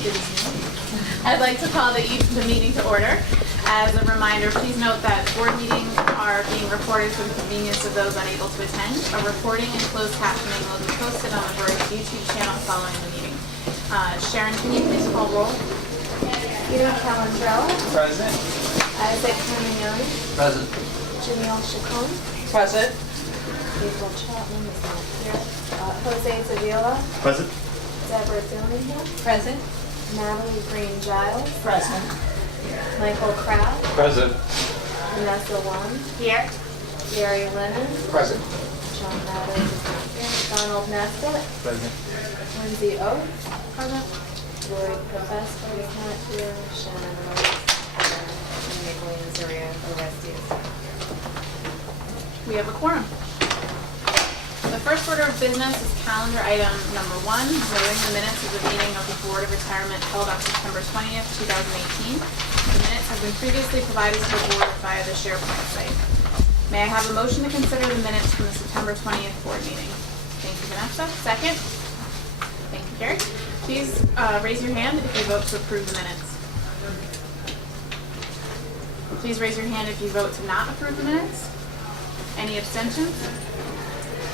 Good evening. I'd like to call the meeting to order. As a reminder, please note that board meetings are being recorded for the convenience of those unable to attend. A recording and closed captioning will be posted on the BERS YouTube channel following the meeting. Sharon, can you please call roll? Peter Calandrella. Present. Isaac Carmignoni. Present. Janelle Chacon. Present. April Chapman is not here. Jose Davila. Present. Deborah Dillingham. Present. Natalie Green Giles. Present. Michael Kraft. Present. Vanessa Wan. Here. Gary Lennon. Present. John Mathers is not here. Donald Nesbitt. Present. Lindsay Oates. Present. Lloyd Professor is not here. Shannon Rose. And Nicolene Zaria Orestes. We have a quorum. The first order of business is calendar item number 1, noting the minutes of the meeting of the Board of Retirement held on September 20th, 2018. The minutes have been previously provided to the board via the SharePoint site. May I have a motion to consider the minutes from the September 20th board meeting? Thank you, Vanessa. Second? Thank you, Carrie. Please raise your hand if you vote to approve the minutes. Please raise your hand if you vote to not approve the minutes. Any abstentions?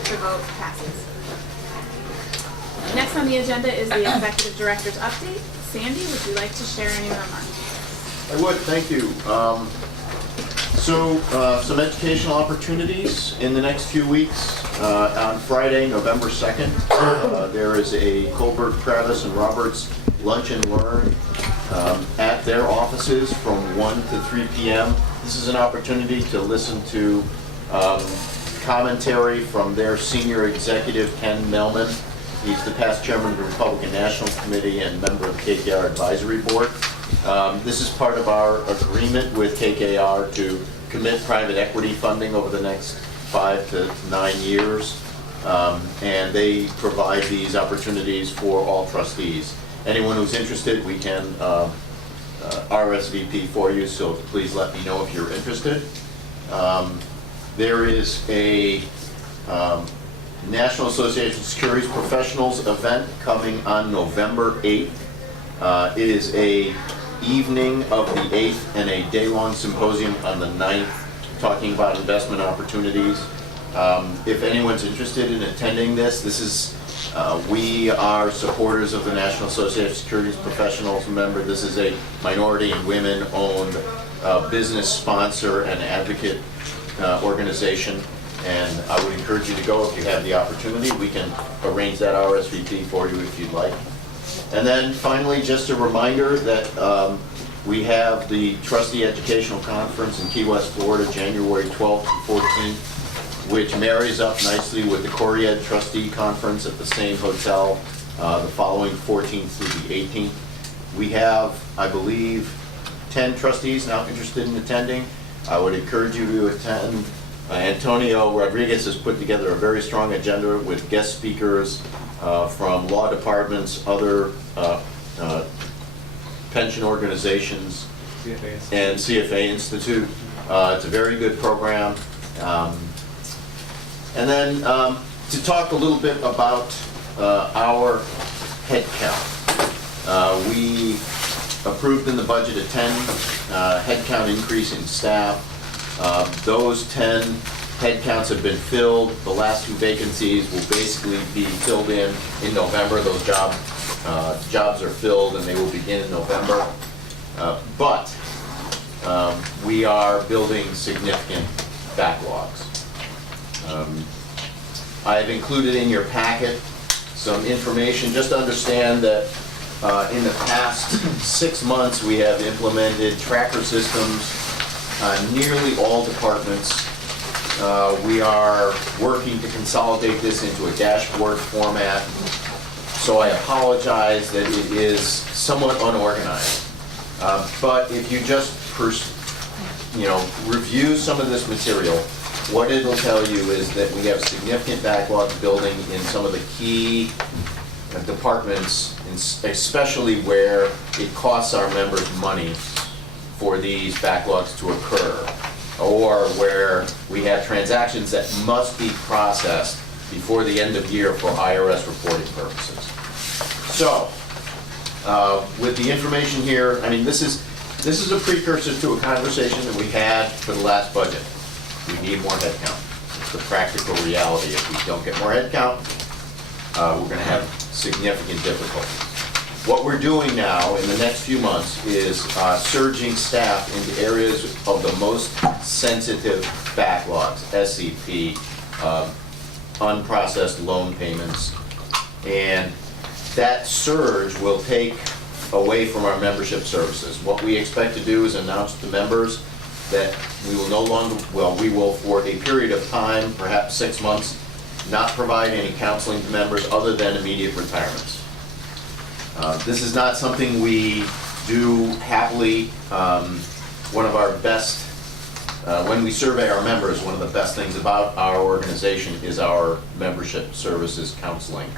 The vote passes. Next on the agenda is the Executive Director's update. Sandy, would you like to share any remarks? I would, thank you. Some educational opportunities in the next few weeks. On Friday, November 2nd, there is a Colbert, Travis, and Roberts Lunch and Learn at their offices from 1 to 3 p.m. This is an opportunity to listen to commentary from their senior executive, Ken Melman. He's the past chairman of the Republican National Committee and member of the KKR Advisory Board. This is part of our agreement with KKR to commit private equity funding over the next 5 to 9 years. And they provide these opportunities for all trustees. Anyone who's interested, we can RSVP for you, so please let me know if you're interested. There is a National Association of Securities Professionals event coming on November 8th. It is a evening of the 8th and a day-long symposium on the 9th talking about investment opportunities. If anyone's interested in attending this is, we are supporters of the National Association of Securities Professionals. Remember, this is a minority and women-owned business sponsor and advocate organization, and I would encourage you to go if you have the opportunity. We can arrange that RSVP for you if you'd like. And then finally, just a reminder that we have the Trustee Educational Conference in Key West, Florida, January 12th and 14th, which marries up nicely with the Coriad Trustee Conference at the same hotel the following 14th through the 18th. We have, I believe, 10 trustees now interested in attending. I would encourage you to attend. Antonio Rodriguez has put together a very strong agenda with guest speakers from law departments, other pension organizations, and CFA Institute. It's a very good program. And then to talk a little bit about our headcount. We approved in the budget a 10 headcount increase in staff. Those 10 headcounts have been filled. The last 2 vacancies will basically be filled in November. Those jobs are filled and they will begin in November. But we are building significant backlogs. I've included in your packet some information just to understand that in the past 6 months, we have implemented tracker systems on nearly all departments. We are working to consolidate this into a dashboard format. So I apologize that it is somewhat unorganized. But if you just review some of this material, what it'll tell you is that we have significant backlogs building in some of the key departments, especially where it costs our members money for these backlogs to occur, or where we have transactions that must be processed before the end of year for IRS reporting purposes. So, With the information here, I mean, this is a precursor to a conversation that we had for the last budget. We need more headcount. It's the practical reality. If we don't get more headcount, we're going to have significant difficulty. What we're doing now in the next few months is surging staff into areas of the most sensitive backlogs, SCP, unprocessed loan payments, and that surge will take away from our membership services. What we expect to do is announce to members that we will no longer, well, we will for a period of time, perhaps 6 months, not provide any counseling to members other than immediate retirements. This is not something we do happily. One of our best, when we survey our members, one of the best things about our organization is our membership services counseling.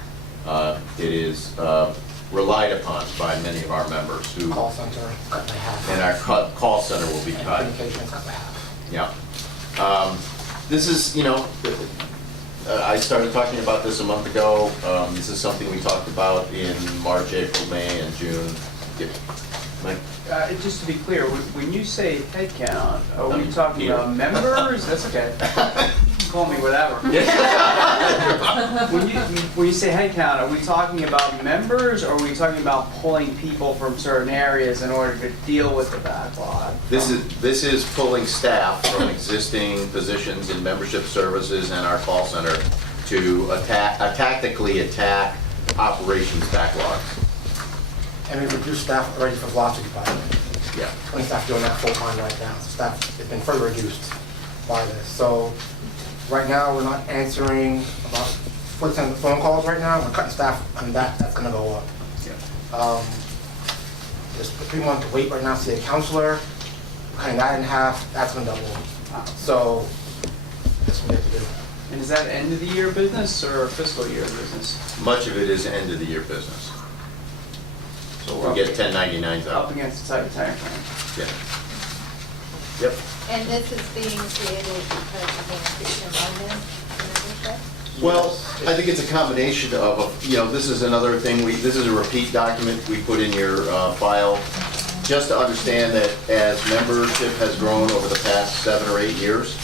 It is relied upon by many of our members who... Call center cut by half. And our call center will be cut. Communication is cut by half. Yeah. This is, you know, I started talking about this a month ago. This is something we talked about in March, April, May, and June. Mike? Just to be clear, when you say headcount, are we talking about members? That's okay. Call me whatever. When you say headcount, are we talking about members, or are we talking about pulling people from certain areas in order to deal with the backlog? This is pulling staff from existing positions in membership services and our call center to tactically attack operations backlogs. And we've reduced staff already for velocity department. Yeah. 20 staff doing that full time right now. So staff has been further reduced by this. So right now we're not answering about 40% of the phone calls right now. We're cutting staff and that's going to go up. Yeah. There's 3 months to wait right now to see a counselor. Cutting that in half, that's going to double. So that's what we have to do. And is that end of the year business or fiscal year business? Much of it is end of the year business. So we're we get 1099s Up out. against the tight time frame. Yeah. Yep. And this is being created because of the increase in enrollment in membership? Well, I think it's a combination of, you know, this is another thing, this is a repeat document we put in your file, just to understand that as membership has grown over the past 7 or 8 years,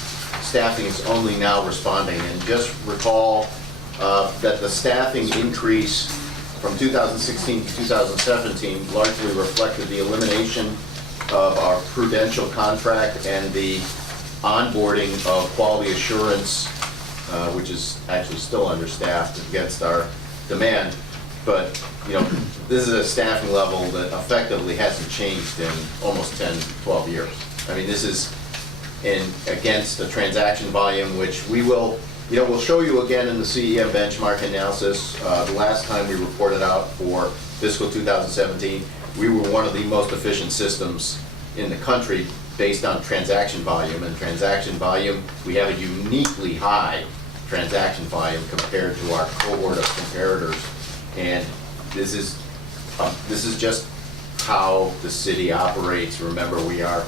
staffing is only now responding. And just recall that the staffing increase from 2016 to 2017 largely reflected the elimination of our prudential contract and the onboarding of quality assurance, which is actually still understaffed against our demand. But, you know, this is a staffing level that effectively hasn't changed in almost 10, 12 years. I mean, this is against the transaction volume, which we will, you know, we'll show you again in the CEM benchmark analysis. The last time we reported out for fiscal 2017, we were one of the most efficient systems in the country based on transaction volume. And transaction volume, we have a uniquely high transaction volume compared to our cohort of comparators. And this is just how the city operates. Remember, we are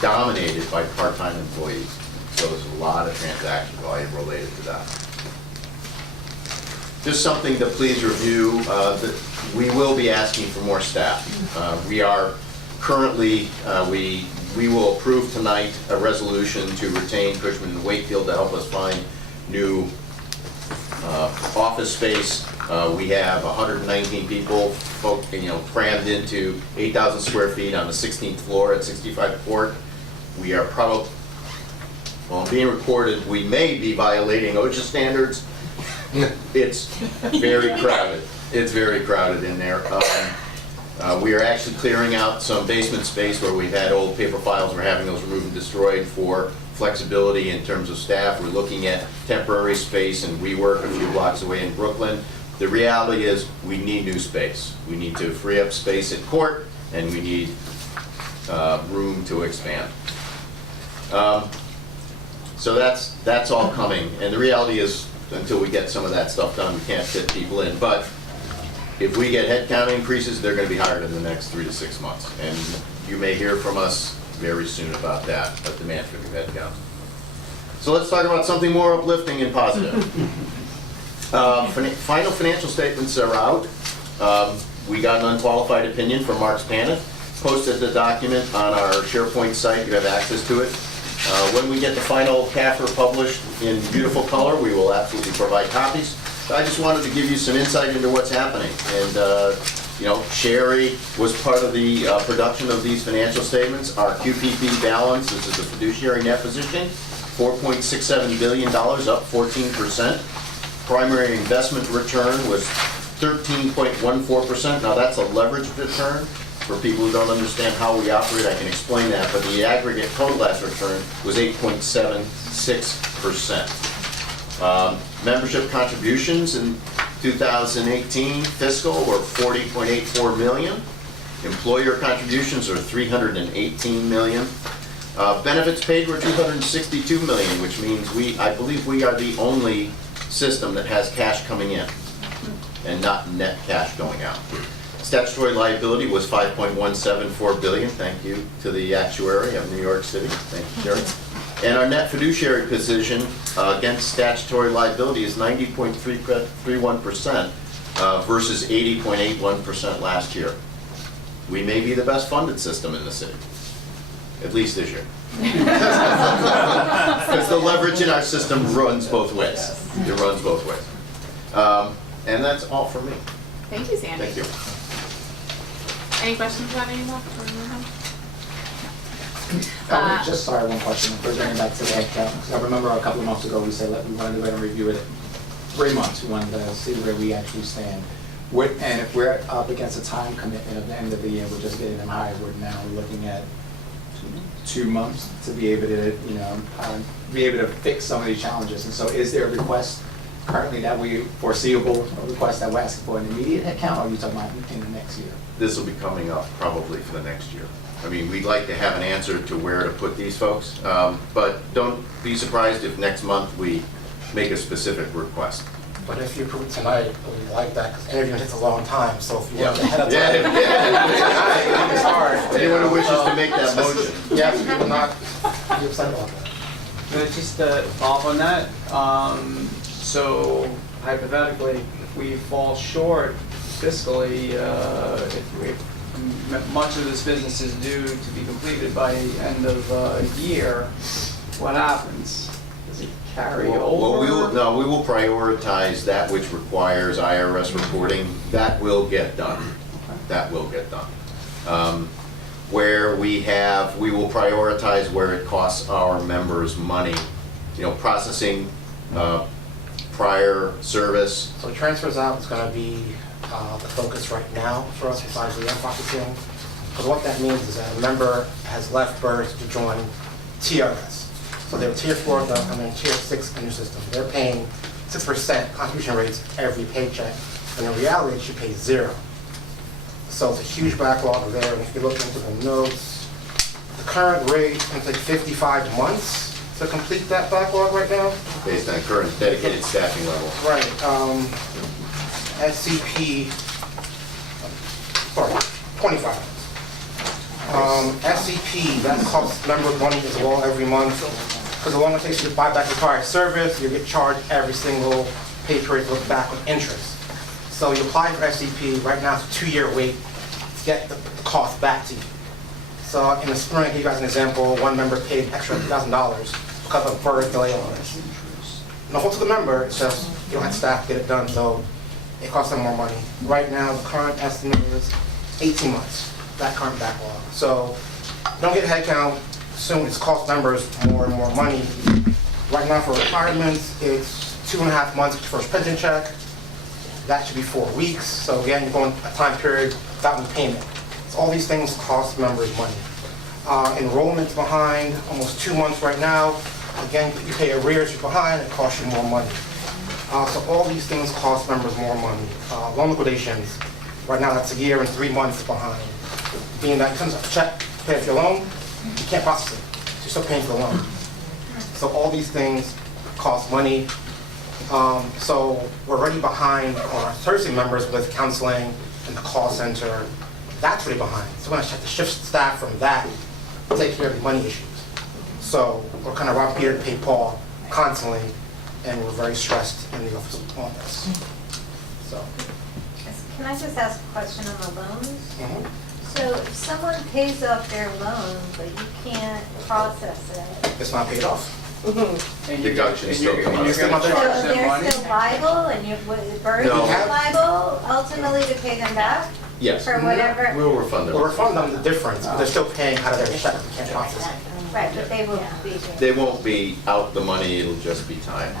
dominated by part-time employees. So there's a lot of transaction volume related to that. Just something to please review, that we will be asking for more staff. We are currently, we will approve tonight a resolution to retain Cushman and Wakefield to help us find new office space. We have 119 people, crammed into 8,000 square feet on the 16th floor at 65 Court. We are probably, well, being recorded, we may be violating OSHA standards. It's very crowded. It's very crowded in there. We are actually clearing out some basement space where we've had old paper files. We're having those removed and destroyed for flexibility in terms of staff. We're looking at temporary space and WeWork a few blocks away in Brooklyn. The reality is we need new space. We need to free up space at court, and we need room to expand. So that's all coming. And the reality is, until we get some of that stuff done, we can't fit people in. But if we get headcount increases, they're going to be hired in the next 3 to 6 months. And you may hear from us very soon about that, a demand for new headcount. So let's talk about something more uplifting and positive. Final financial statements are out. We got an unqualified opinion from Mark Spanik, posted the document on our SharePoint site, you have access to it. When we get the final CAFR published in beautiful color, we will absolutely provide copies. I just wanted to give you some insight into what's happening. And, you know, Sherry was part of the production of these financial statements. Our QPP balance, this is the fiduciary net position, $4.67 billion, up 14%. Primary investment return was 13.14%. Now that's a leveraged return. For people who don't understand how we operate, I can explain that, but the aggregate total asset return was 8.76%. Membership contributions in 2018 fiscal were $40.84 million. Employer contributions are $318 million. Benefits paid were $262 million, which means I believe we are the only system that has cash coming in and not net cash going out. Statutory liability was $5.174 billion. Thank you to the actuary of New York City. Thank you, Sherry. And our net fiduciary position against statutory liability is 90.31% versus 80.81% last year. We may be the best funded system in the city, at least this year. Because the leverage in our system runs both ways. It runs both ways. And that's all for me. Thank you, Sandy. Thank you. Any questions about any of that? Just sorry, one question. We're getting back to the headcount. I remember a couple of months ago we said that we wanted to go and review it 3 months. We wanted to see where we actually stand. And if we're up against a time commitment at the end of the year, we're just getting them hired. We're now looking at 2 months to be able to, be able to fix some of these challenges. And so, is there a request currently that we foreseeable request that we're asking for an immediate headcount, or are you talking about in the next year? This will be coming up probably for the next year. I mean, we'd like to have an answer to where to put these folks, but don't be surprised if next month we make a specific request. But if you approve it tonight, we like that, because interviewing takes a long time, so if you want Yeah. ahead of Yeah. time. It's hard. Anyone who wishes to make that motion. Yes, we will not be upset about that. Just to follow up on that, so hypothetically, if we fall short fiscally, if much of this business is due to be completed by end of year, what happens? Does it carry over? Well, we will prioritize that which requires IRS reporting. That will get done. That will get done. Where we will prioritize where it costs our members money, processing prior service. So transfers out is going to be the focus right now for us, besides the processing. Because what that means is that a member has left BERS to join TRS. So they're tier 4, tier 6 in your system. They're paying 6% contribution rates every paycheck, and in reality, it should pay 0. So it's a huge backlog there, and if you look into the notes, the current rate can take 55 months to complete that backlog right now. Based on current dedicated staffing level. Right. SCP, 25 months. SCP, that costs members money as well every month. Because the longer it takes you to buy back the prior service, you get charged every single pay period to look back with interest. So you apply for SCP, right now it's a 2-year wait to get the cost back to you. So in the spring, I gave you guys an example, one member paid an extra $2,000 because of BERS delay on this. No fault to the member, it's just you don't have staff to get it done, so it costs them more money. Right now, the current estimate is 18 months, that current backlog. So don't get headcount soon, it's cost members more and more money. Right now for retirements, it's 2.5 months to first pension check. That should be 4 weeks. So again, you're going a time period without any payment. So all these things cost members money. Enrollment's behind, almost 2 months right now. Again, you pay arrears, you're behind, it costs you more money. So all these things cost members more money. Loan liquidations, right now that's 1 year and 3 months behind. Being that comes a check, pay off your loan, you can't process it. So you're still paying for the loan. So all these things cost money. So we're already behind on our servicing members with counseling and the call center. That's really behind. So we're going to have to shift staff from that to take care of the money issues. So we're kind of rob Peter to pay Paul constantly, and we're very stressed in the office on this. So. Can I just ask a question on the loans? Mhm. So if someone pays off their loan, but you can't process it, It's not paid off. And you- Deductions and still you're- come and out. you're so gonna charge them they're money? still liable and you, BERS No. is liable ultimately to pay them back Yes, for whatever? we'll refund them. We'll refund them the difference, but they're still paying out of their check, we can't process it. Right, but they will be. They won't be out the money, it'll just be time.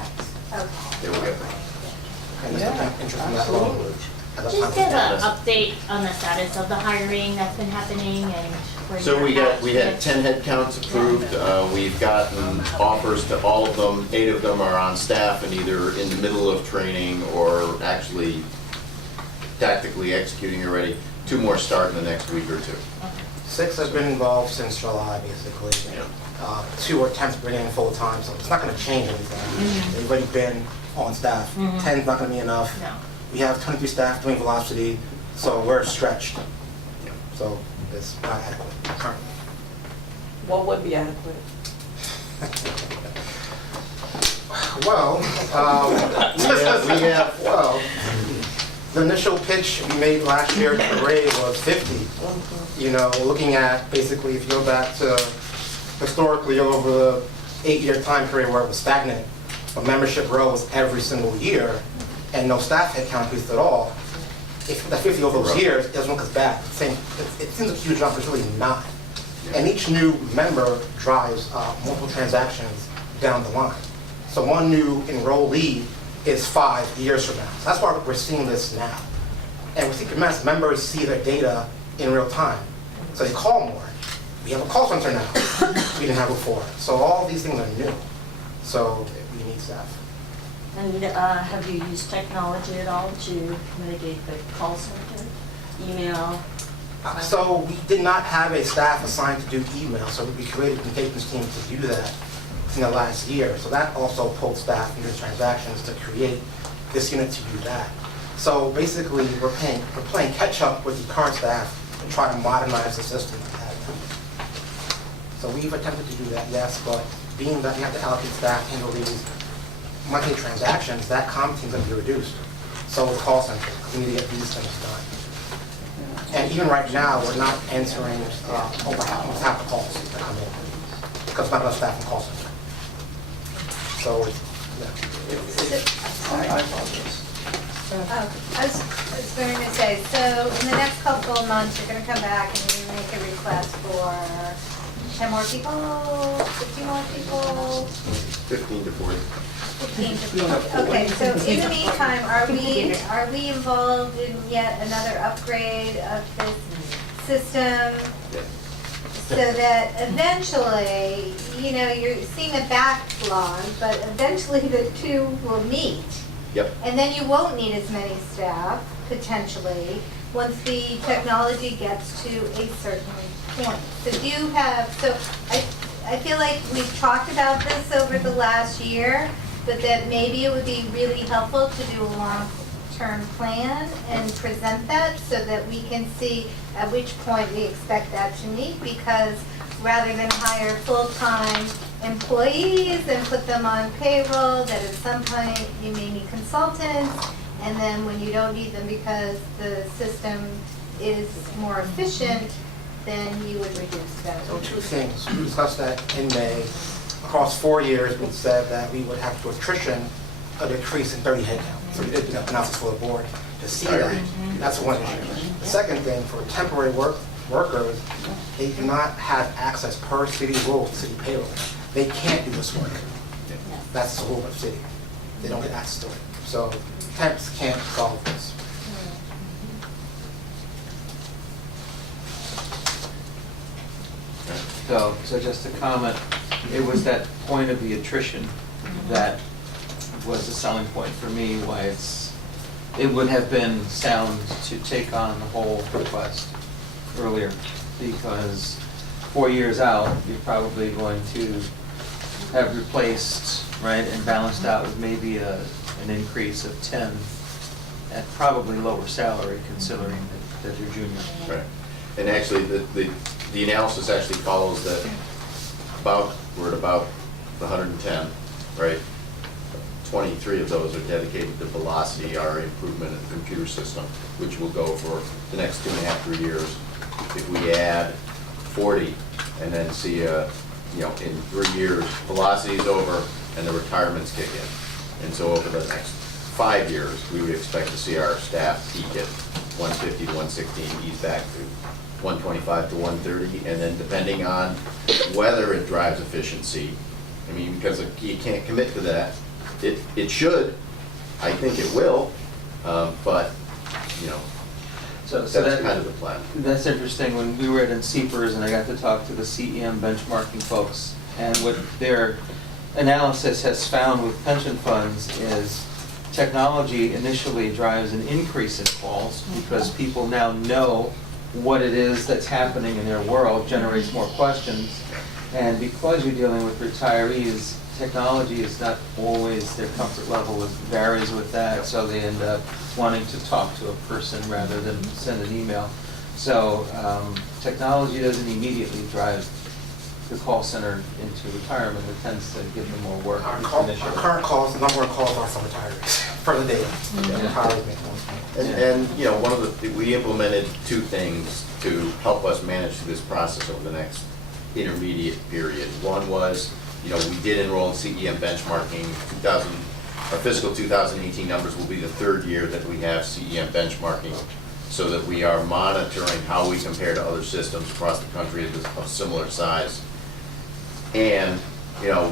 Okay. They will get And there's still interest on that loan. at the Just time. give an update on the status of the hiring that's been happening and where So you're at we had with- 10 headcounts approved. We've gotten offers to all of them. 8 of them are on staff and either in the middle of training or actually tactically executing already. 2 more start in the next week or 2. 6 have been involved since July, basically. Yeah. 2 are attempts to bring in full-time, so it's not gonna change anything. They've already been on staff. 10's not gonna be enough. No. We have 23 staff doing velocity, so we're stretched. So it's not adequate currently. What would be adequate? Well, We have well, the initial pitch we made last year at the Ray was 50. You know, looking at basically, if you go back to historically over the 8-year time period where it was stagnant, but membership rose every single year and no staff headcount increased at all. If the 50 over those years, it doesn't look as bad. It seems a huge jump, but it's really not. And each new member drives multiple transactions down the line. So one new enrollee is 5 years from now. So that's why we're seeing this now. And with Secret Mass, members see their data in real time. So they call more. We have a call center now we didn't have before. So all these things are new. So we need staff. And have you used technology at all to mitigate the call center, email? So we did not have a staff assigned to do email, so we created a communications team to do that in the last year. So that also pulled staff into transactions to create this unit to do that. So basically, we're playing catch up with the current staff and trying to modernize the system that we have now. So we've attempted to do that, yes, but being that we have to allocate staff to handle these monthly transactions, that comp team's going to be reduced. So with call center, because we need to get these things done. And even right now, we're not answering over half the calls that come in, because not enough staff in call center. So, yeah. I apologize. I was going to say, so in the next couple of months, you're going to come back and you're going to make a request for 10 more people, 50 more people, 15 to 40. 15 to okay, so in the meantime, are we involved in yet another upgrade of this system? So that eventually, you know, you're seeing a backlog, but eventually the two will meet. Yep. And then you won't need as many staff, potentially, once the technology gets to a certain point. So do you have, so I feel like we've talked about this over the last year, but that maybe it would be really helpful to do a long-term plan and present that so that we can see at which point we expect that to meet, because rather than hire full-time employees and put them on payroll, that at some point you may need consultants, and then when you don't need them because the system is more efficient, then you would reduce that. So 2 things. We discussed that in May. Across 4 years, we said that we would have to attrition a decrease in 30 headcount. So we did the analysis for the board to see that. That's one issue. The second thing, for temporary workers, they do not have access per city rules to city payroll. They can't do this work. That's the rule of the city. They don't get access to it. So temps can't solve this. So just to comment, it was that point of the attrition that was the selling point for me, why it would have been sound to take on the whole request earlier, because 4 years out, you're probably going to have replaced, right, and balanced out with maybe an increase of 10 at probably lower salary considering that you're junior. Right. And actually, the analysis actually follows that we're at about 110, right? 23 of those are dedicated to Velocity, our improvement in the computer system, which will go for the next 2.5, 3 years. If we add 40 and then see, in 3 years, Velocity is over and the retirements kick in. And so over the next 5 years, we would expect to see our staff peak at 150 to 116, ease back to 125 to 130, and then depending on whether it drives efficiency, I mean, because you can't commit to that. It should, I think it will, but, So that's that- kind of the plan. That's interesting. When we were at NCPERS and I got to talk to the CEM benchmarking folks, and what their analysis has found with pension funds is technology initially drives an increase in calls because people now know what it is that's happening in their world, generates more questions. And because you're dealing with retirees, technology is not always their comfort level, it varies with that, so they end up wanting to talk to a person rather than send an email. So technology doesn't immediately drive the call center into retirement, it tends to give them more work Our initially. current calls, the number of calls are from retirees, for the data. Retirees make more. And one of we implemented 2 things to help us manage through this process over the next intermediate period. One was, we did enroll in CEM benchmarking. Our fiscal 2018 numbers will be the 3rd year that we have CEM benchmarking, so that we are monitoring how we compare to other systems across the country of similar size. And,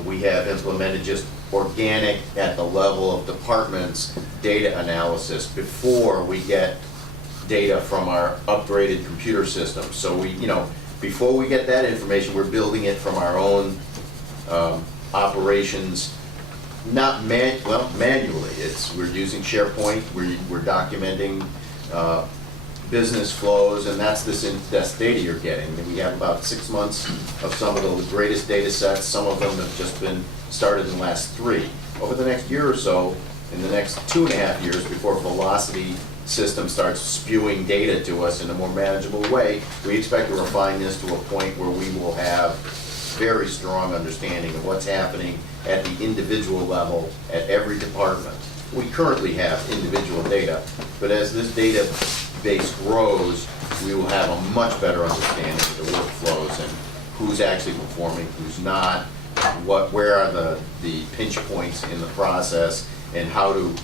we have implemented just organic at the level of departments data analysis before we get data from our upgraded computer system. So before we get that information, we're building it from our own operations, not manually. We're using SharePoint, we're documenting business flows, and that's data you're getting. And we have about 6 months of some of the greatest data sets. Some of them have just been started in the last 3. Over the next year or so, in the next 2.5 years, before Velocity system starts spewing data to us in a more manageable way, we expect to refine this to a point where we will have very strong understanding of what's happening at the individual level at every department. We currently have individual data, but as this database grows, we will have a much better understanding of the workflows and who's actually performing, who's not, where are the pinch points in the process, and how to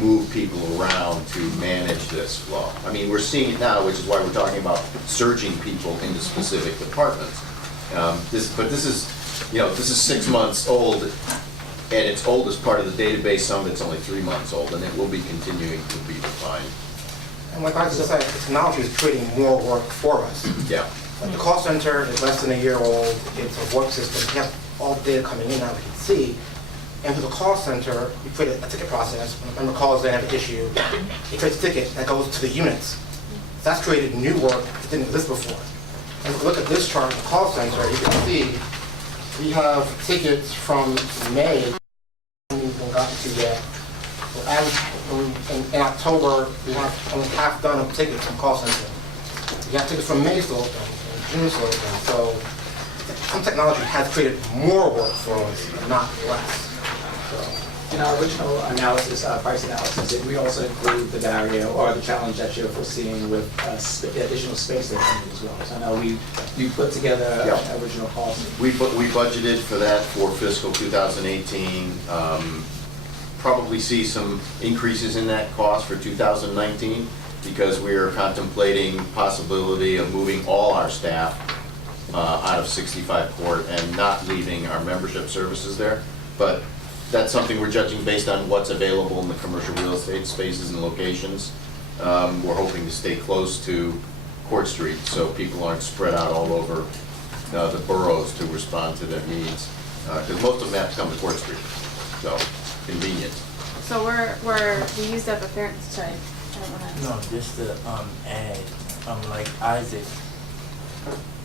move people around to manage this flow. I mean, we're seeing it now, which is why we're talking about surging people into specific departments. This is 6 months old, and it's old as part of the database. Some of it's only 3 months old, and it will be continuing to be refined. And like I just said, the technology is creating more work for us. Yeah. Like the call center is less than a year old. It's a work system. We have all the data coming in now we can see. And for the call center, we create a ticket process. When a member calls, they have an issue. It creates a ticket that goes to the units. So that's created new work that didn't exist before. And if you look at this chart, the call center, you can see we have tickets from May we haven't gotten to yet. In October, we have only half done of tickets from call center. We have tickets from May still open, and June still open. So some technology has created more work for us, not less. In our original analysis, price analysis, we also include the barrier or the challenge that you're foreseeing with additional space that's needed as well. So I know we put together an original cost. We budgeted for that for fiscal 2018. Probably see some increases in that cost for 2019 because we are contemplating possibility of moving all our staff out of 65 Court and not leaving our membership services there. But that's something we're judging based on what's available in the commercial real estate spaces and locations. We're hoping to stay close to Court Street so people aren't spread out all over the boroughs to respond to their needs. Because most of them have to come to Court Street, so convenient. So we used up a fair, sorry, I don't want to. No, just to add, like Isaac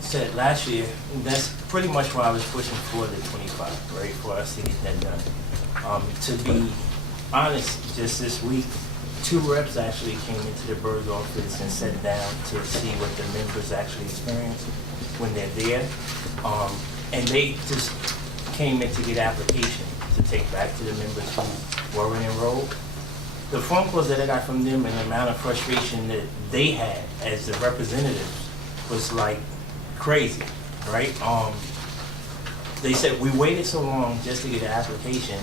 said last year, that's pretty much why I was pushing for the 25, right, for us to get that done. To be honest, just this week, 2 reps actually came into the BERS office and sat down to see what the members actually experience when they're there. And they just came in to get application. to take back to the members who weren't enrolled. The phone calls that I got from them and the amount of frustration that they had as the representatives was like crazy, right? They said, we waited so long just to get an application,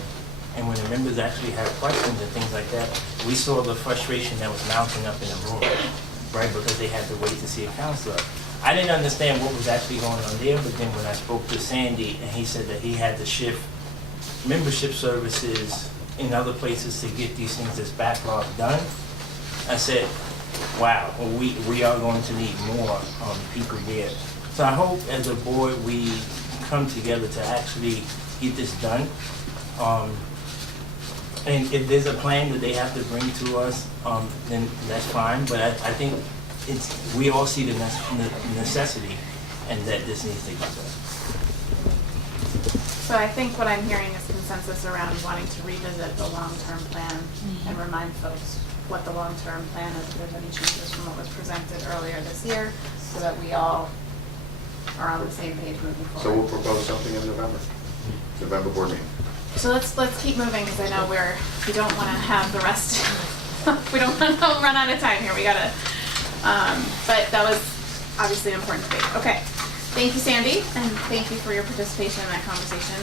and when the members actually had questions and things like that, we saw the frustration that was mounting up in the room, right? Because they had to wait to see a counselor. I didn't understand what was actually going on there, but then when I spoke to Sandy, and he said that he had to shift membership services in other places to get these things that's backlog done, I said, wow, we are going to need more people there. So I hope as a board we come together to actually get this done. And if there's a plan that they have to bring to us, then that's fine. But I think we all see the necessity and that this needs to get done. So I think what I'm hearing is consensus around wanting to revisit the long-term plan and remind folks what the long-term plan is, if there's any changes from what was presented earlier this year, so that we all are on the same page moving forward. So we'll propose something in November board meeting. So let's keep moving, because I know we don't want to have the rest. We don't want to run out of time here. We gotta. But that was obviously an important debate. Okay, thank you, Sandy, and thank you for your participation in that conversation.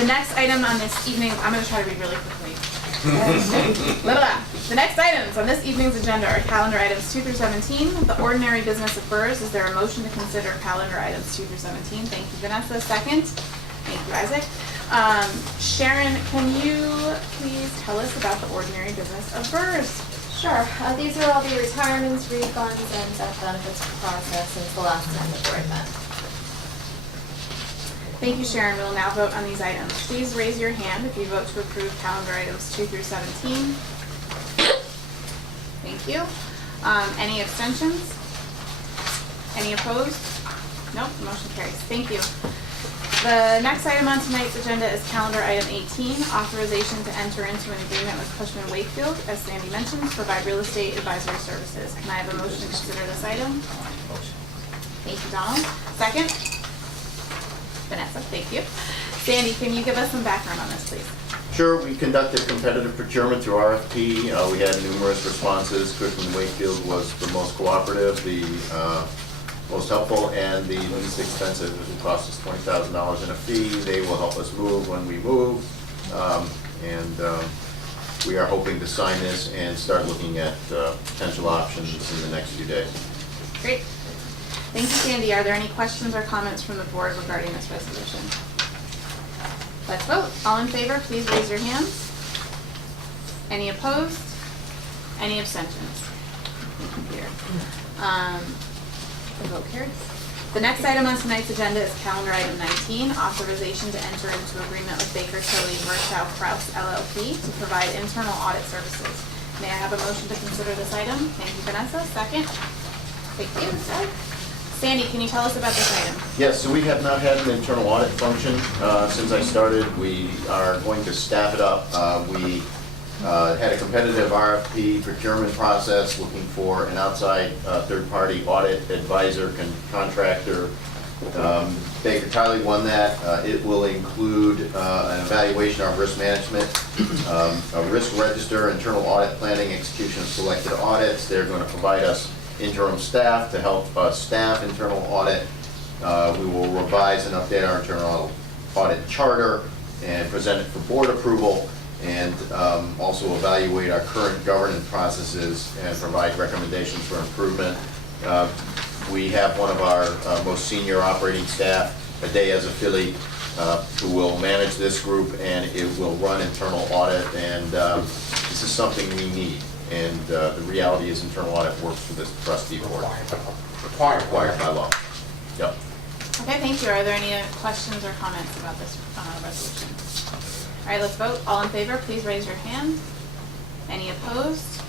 The next item on this evening, I'm going to try to read really quickly. The next items on this evening's agenda are calendar items 2 through 17. The ordinary business of BERS. Is there a motion to consider calendar items 2 through 17? Thank you, Vanessa. Second. Thank you, Isaac. Sharon, can you please tell us about the ordinary business of BERS? Sure. These are all the retirements, refunds, and death benefits process since the last time the board met. Thank you, Sharon. We will now vote on these items. Please raise your hand if you vote to approve calendar items 2 through 17. Thank you. Any abstentions? Any opposed? Nope, the motion carries. Thank you. The next item on tonight's agenda is calendar item 18, authorization to enter into an agreement with Cushman & Wakefield, as Sandy mentioned, to provide real estate advisory services. Can I have a motion to consider this item? Thank you, Donald. Second? Vanessa, thank you. Sandy, can you give us some background on this, please? Sure, we conducted competitive procurement through RFP. We had numerous responses. Cushman & Wakefield was the most cooperative, the most helpful, and the least expensive. It will cost us $20,000 in a fee. They will help us move when we move. We are hoping to sign this and start looking at potential options in the next few days. Great. Thank you, Sandy. Are there any questions or comments from the board regarding this resolution? Let's vote. All in favor, please raise your hands. Any opposed? Any abstentions? Thank you, Peter. The vote carries. The next item on tonight's agenda is calendar item 19, authorization to enter into agreement with Baker Tilly Virchow Kraus LLP to provide internal audit services. May I have a motion to consider this item? Thank you, Vanessa. Second. Thank you. Sandy, can you tell us about this item? Yes, so we have not had an internal audit function since I started. We are going to staff it up. We had a competitive RFP procurement process looking for an outside third-party audit advisor contractor. Baker Tilly won that. It will include an evaluation of risk management, a risk register, internal audit planning, execution of selected audits. They're going to provide us interim staff to help us staff internal audit. We will revise and update our internal audit charter and present it for board approval, and also evaluate our current governance processes and provide recommendations for improvement. We have one of our most senior operating staff, a day as a Philly, who will manage this group, and it will run internal audit, and this is something we need. And the reality is internal audit works for this trustee board. Required by law. Yep. Okay, thank you. Are there any questions or comments about this resolution? All right, let's vote. All in favor, please raise your hand. Any opposed?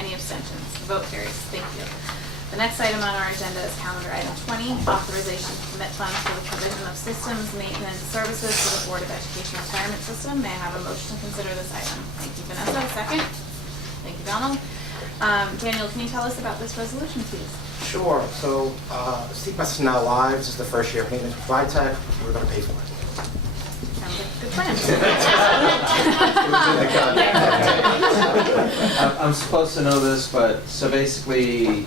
Any abstentions? The vote carries. Thank you. The next item on our agenda is calendar item 20, authorization to commit funds for the provision of systems maintenance services for the Board of Education Retirement System. May I have a motion to consider this item? Thank you, Vanessa. Second. Thank you, Donald. Daniel, can you tell us about this resolution, please? Sure. So CPAS is now live. This is the first year payment with ViTech. We're going to pay for it. Sounds like a good plan. I'm supposed to know this, but, so basically,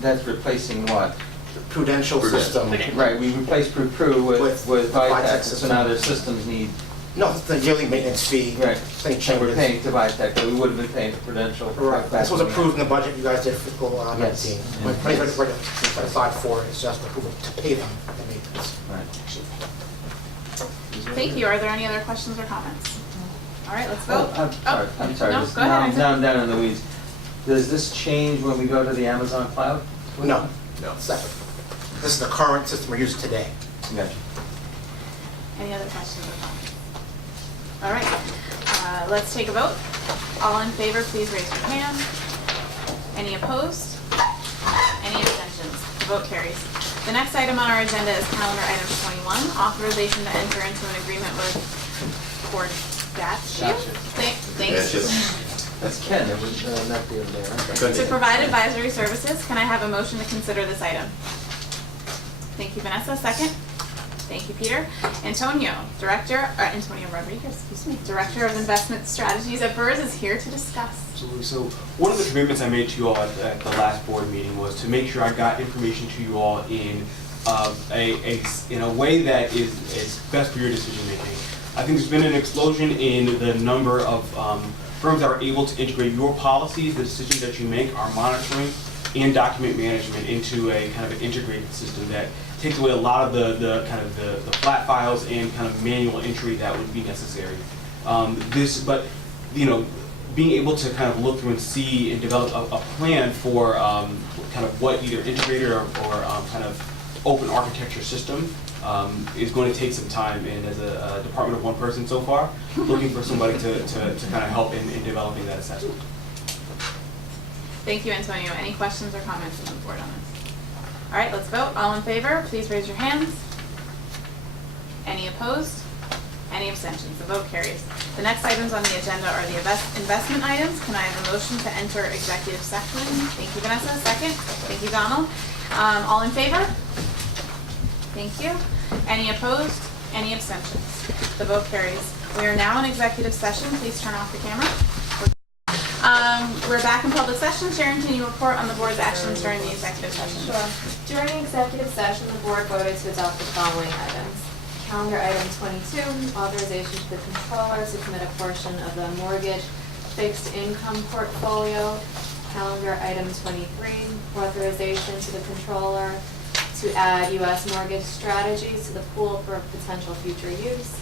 that's replacing what? The prudential Prudential. system. Okay. Right, we replaced Pru With with the Vitech Vitech, so system. now their systems need, No, it's the yearly maintenance fee. right, They and changed we're it. paying to Vitech, but we would have been paying to Prudential. Right, back this was when we approved in had- the budget you guys did fiscal Yes. 19. Yeah. When money was set aside for it, it's just approval to pay them the maintenance. Right. Thank you. Are there any other questions or comments? All right, let's vote. Oh, I'm sorry. No, Just go ahead. now- Isaac. Now I'm down in the weeds. Does this change when we go to the Amazon cloud? No, separate. This is the current system we're using today. Gotcha. Any other questions or comments? All right, let's take a vote. All in favor, please raise your hand. Any opposed? Any abstentions? The vote carries. The next item on our agenda is calendar item 21, authorization to enter into an agreement with Ford Gotcha. Thanks. That's Ken, it was not the other day, right? To provide advisory services, can I have a motion to consider this item? Thank you, Vanessa. Second? Thank you, Peter. Antonio Rodriguez, excuse me, Director of Investment Strategies at BERS is here to discuss. Absolutely. So one of the commitments I made to you all at the last board meeting was to make sure I got information to you all in a way that is best for your decision making. I think there's been an explosion in the number of firms that are able to integrate your policies, the decisions that you make, our monitoring, and document management into a kind of an integrated system that takes away a lot of the flat files and kind of manual entry that would be necessary. But being able to kind of look through and see and develop a plan for kind of what either integrated or kind of open architecture system is going to take some time. And as a department of one person so far, looking for somebody to kind of help in developing that assessment. Thank you, Antonio. Any questions or comments from the board on this? All right, let's vote. All in favor, please raise your hands. Any opposed? Any abstentions? The vote carries. The next items on the agenda are the investment items. Can I have a motion to enter executive session? Thank you, Vanessa. Second. Thank you, Donald. All in favor? Thank you. Any opposed? Any abstentions? The vote carries. We are now in executive session. Please turn off the camera. We're back in public session. Sharon, can you report on the board's actions during the executive session? Sure. During executive session, the board voted to adopt the following items. Calendar item 22, authorization to the controller to commit a portion of the mortgage fixed income portfolio. Calendar item 23, authorization to the controller to add U.S. mortgage strategies to the pool for potential future use.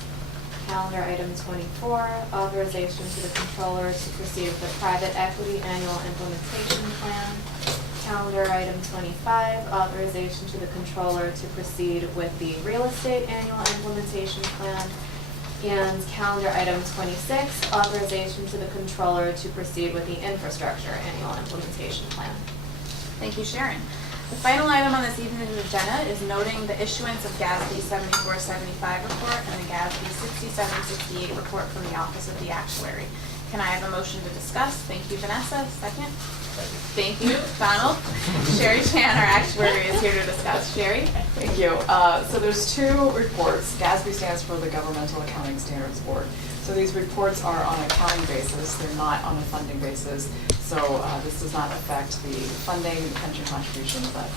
Calendar item 24, authorization to the controller to proceed with the private equity annual implementation plan. Calendar item 25, authorization to the controller to proceed with the real estate annual implementation plan. And calendar item 26, authorization to the controller to proceed with the infrastructure annual implementation plan. Thank you, Sharon. The final item on this evening's agenda is noting the issuance of GASB 7475 report and the GASB 6768 report from the Office of the Actuary. Can I have a motion to discuss? Thank you, Vanessa. Second. Thank you, Donald. Sherry Chan, our actuary, is here to discuss. Sherry? Thank you. So there's two reports. GASB stands for the Governmental Accounting Standards Board. So these reports are on an accounting basis. They're not on a funding basis. So this does not affect the funding, pension contributions that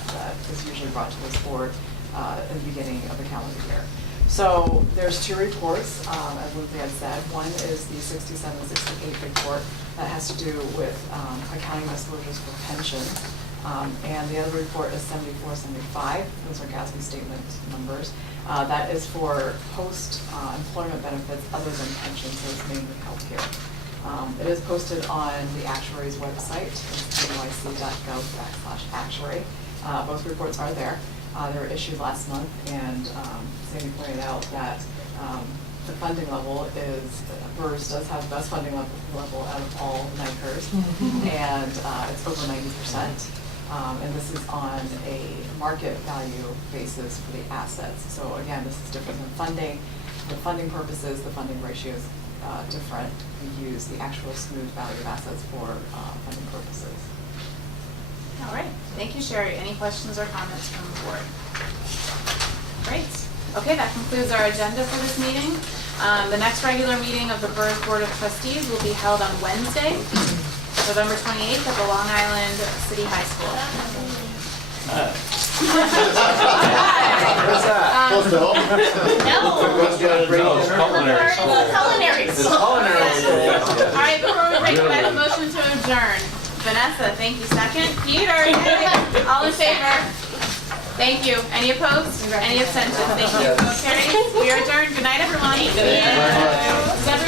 is usually brought to this board at the beginning of the calendar year. So there's two reports, as Lindsay had said. One is the 6768 report that has to do with accounting disclosures for pension. And the other report is 7475. Those are GASB statement numbers. That is for post-employment benefits other than pension, so it's mainly healthcare. It is posted on the actuary's website, it's nyc.gov/actuary. Both reports are there. They were issued last month, and Sandy pointed out that the funding level is, BERS does have the best funding level out of all NICers, and it's over 90%. And this is on a market value basis for the assets. So again, this is different than funding. For funding purposes, the funding ratio is different. We use the actual smooth value of assets for funding purposes. All right. Thank you, Sherry. Any questions or comments from the board? Great. Okay, that concludes our agenda for this meeting. The next regular meeting of the BERS Board of Trustees will be held on Wednesday, November 28th at the Long Island City High School. What's that? Close to home? Culinary It's culinary school. All right, before we break, can I have a motion to adjourn? Vanessa, thank you. Second? Peter, yay. All in favor? Thank you. Any opposed? Any abstentions? Thank you. Okay, we are adjourned. Good night, everyone. Thank you. Does everyone